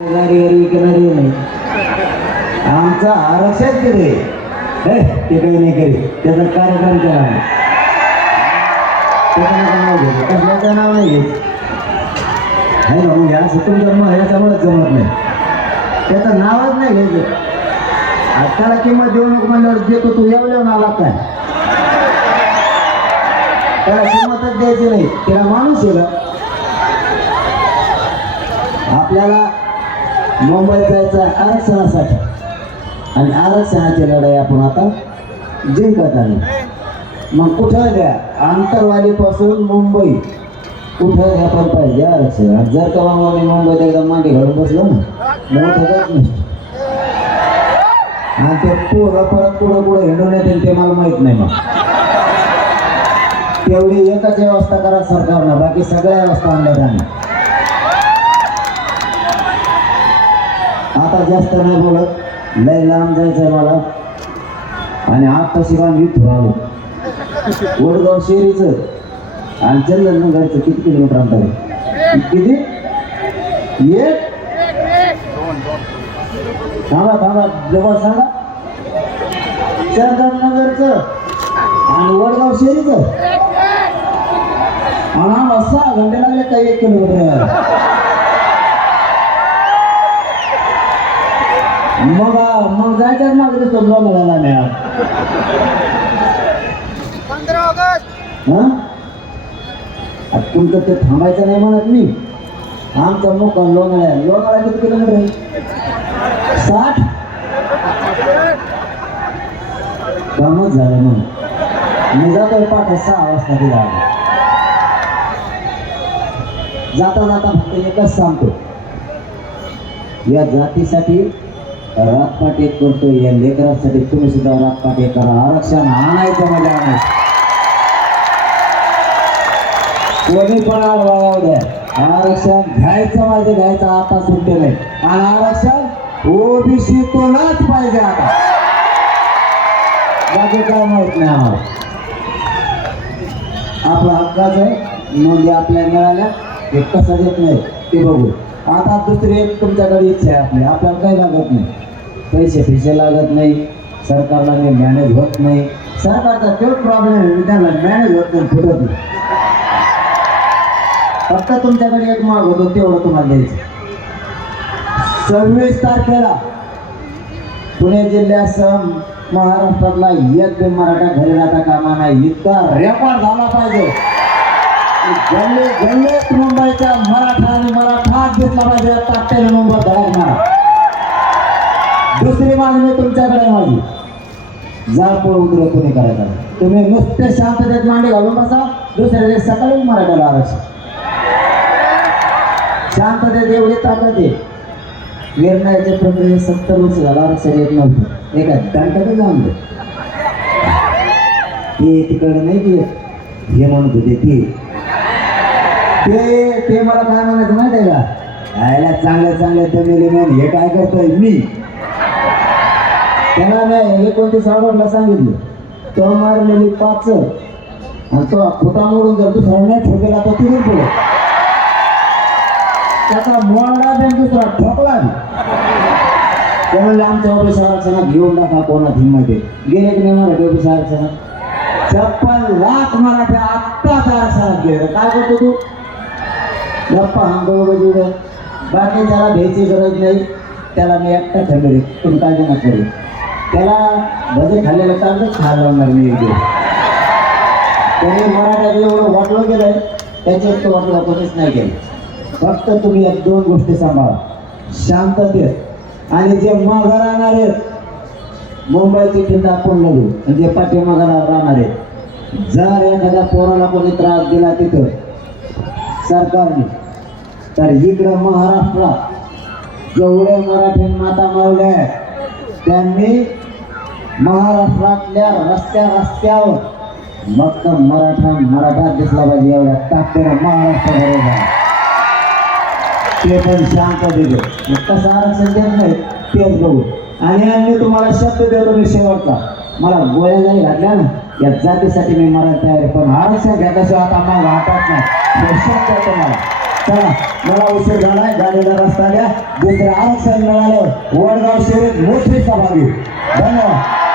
विकणारी नाही आमचा आरक्षण किती? ते काही नाही करी त्याचा कार्यक्रम केला नाव कसल्याचं नाव नाही घेत. ना म्हणजे ह्याच्यामुळेच जमत नाही. त्याचं नावच नाही घ्यायचं. आत्ताला किंमत देऊ नको म्हणल्यावर देतो तू एवढ्या आला काय? त्याला किंमतच द्यायची नाही. त्याला माणूस येला आपल्याला मुंबईत जायचं आरक्षणासाठी. आणि आरक्षणाची लढाई आपण आता जिंकत आली मग कुठं द्या आंतरवालीपासून मुंबई. कुठं द्या पण पाहिजे आरक्षण. जर का बाबा मी मुंबईत एकदा मांडी घालून बसलो ना मग नाही. आणि ते पोरं परत पुढं पुढं हिंडून येते ते मला माहीत नाही मग. तेवढी एकच व्यवस्था करा सरकारनं. बाकी सगळ्या व्यवस्था आणल्या त्याने आता जास्त नाही बोलत. लय लांब जायचंय मला. आणि आता शिवाय इथं आलो वडगाव शेरीचं आणि चंदनगरचं किती किलोमीटर अंतर आहे? किती? एक? थांबा थांबा जवळ सांगा. चंदनगरचं आणि वडगाव शेरीचं. आणि आम्हाला सहा घंटे लागले काही एक किलोमीटर मग मग जायच्याच मागे दिसतो लोणावळ्याला नाही. आज. हं? आता तुमचं ते थांबायचं नाही म्हणत मी. आमचा मोका लोणाळ्या लोणाळ्या किती किलोमीटर आहे? साठ? कामच झालं मग. मी जातोय पाठ सहा वाजता तिला. जाता जाता फक्त एकच सांगतो. या जातीसाठी रातपाट एक करतो या लेकरांसाठी तुम्ही सुद्धा रातपाट एक करा. आरक्षण आणायचं म्हणजे आणायचं. कोणी पण द्या आरक्षण घ्यायचं माझे घ्यायचं आता सुट्टे नाही. आणि आरक्षण ओबीसी तोलाच पाहिजे आता? बाकी काय माहीत नाही आम्हाला. आपला हक्काच आहे. नोंदी आपल्या मिळाल्या. हे कसं देत नाही ते बघू. आता दुसरी एक तुमच्याकडे इच्छा आहे आपली. आपल्याला काही लागत नाही. पैसे पैसे लागत नाही. सरकारला काही मॅनेज होत नाही. सरकारचा तोच प्रॉब्लेम आहे. त्यांना मॅनेज होत नाही फुटत नाही. फक्त तुमच्याकडे एक माग होतो तेवढं तुम्हाला द्यायचं. सव्वीस तारखेला पुणे जिल्ह्यासह महाराष्ट्रातला एक बी मराठा घरी राहता कामा नाही इतका रेकॉर्ड झाला पाहिजे. मुंबईचा मराठा आणि मराठा घेतला पाहिजे तात्याने मुंबई धडक मारा दुसरी मागणी तुमच्याकडे माझी. जाळपोळ उतरव कोणी करायचा तुम्ही नुसते शांततेत मांडी घालून बसा दुसऱ्या दिवस सकाळी मराठ्याला आरक्षण. शांततेत एवढी ताकद आहे. निर्णयाच्या प्रक्रियेत सत्तर वर्ष झाला आरक्षण येत नव्हतं. एका दंडातच जाऊन दे. ते तिकडे नाही की हे म्हणत होते ते. ते ते मला काय म्हणायचं माहिती आहे का? आयला चांगले चांगले दमेले मॅन हे काय करतोय? मी. त्याला नाही एकोणतीस सावडला सांगितलं? तो मारलेली पाच. आणि तो फुटा मोडून जर दुसरा नाही ठोकेला तर तिथून पुढे. त्याचा मोडा देऊन दुसरा ठोकला बी. ते म्हणले आमच्या ओबीसी आरक्षणात घेऊन टाका कोणा हिंमत गेले की नाही मराठी ओबीसी आरक्षणात? छप्पन लाख मराठे आत्ताच आरक्षणात गेलं. काय करतो तू? गप्पा हांगो वगैरे. बाकी त्याला घ्यायची गरज नाही. त्याला मी एकटा ठरले तुम्ही काळजी न करू. त्याला भजे खाल्लेलं चांगलं खायला लावणार मी एक दिवस. त्याने मराठ्यात एवढं वाटलं गेलं त्याच्यात तो वाटलं कोणीच नाही केलं. फक्त तुम्ही या दोन गोष्टी सांभाळा. शांततेत आणि जे माघार राहणार आहेत मुंबईची चिंता आपण लढू आणि जे पाठीमागाला राहणार आहेत. जर एखाद्या पोराला कोणी त्रास दिला तिथं सरकारने तर इकडं महाराष्ट्रात जेवढे मराठी माता मावल्या आहेत त्यांनी महाराष्ट्रातल्या रस्त्या रस्त्यावर मग मराठा मराठा दिसला पाहिजे एवढ्या ताकदीनं महाराष्ट्र बरोबर ते पण शांत दिले मग कसं आरक्षण देत नाही तेच बघू. आणि आम्ही तुम्हाला शब्द देतो मी शेवटचा. मला गोळ्या जरी घातल्या ना या जातीसाठी मी मरायला तयार आहे पण आरक्षण घेतल्याशिवाय आता मग वाटत नाही. शब्द तुम्हाला. चला मला उशीर झालाय गाडीला रस्ता द्या. दुसरं आरक्षण मिळालं. वडगाव शहरात मोठी सभा घेऊ. धन्यवाद.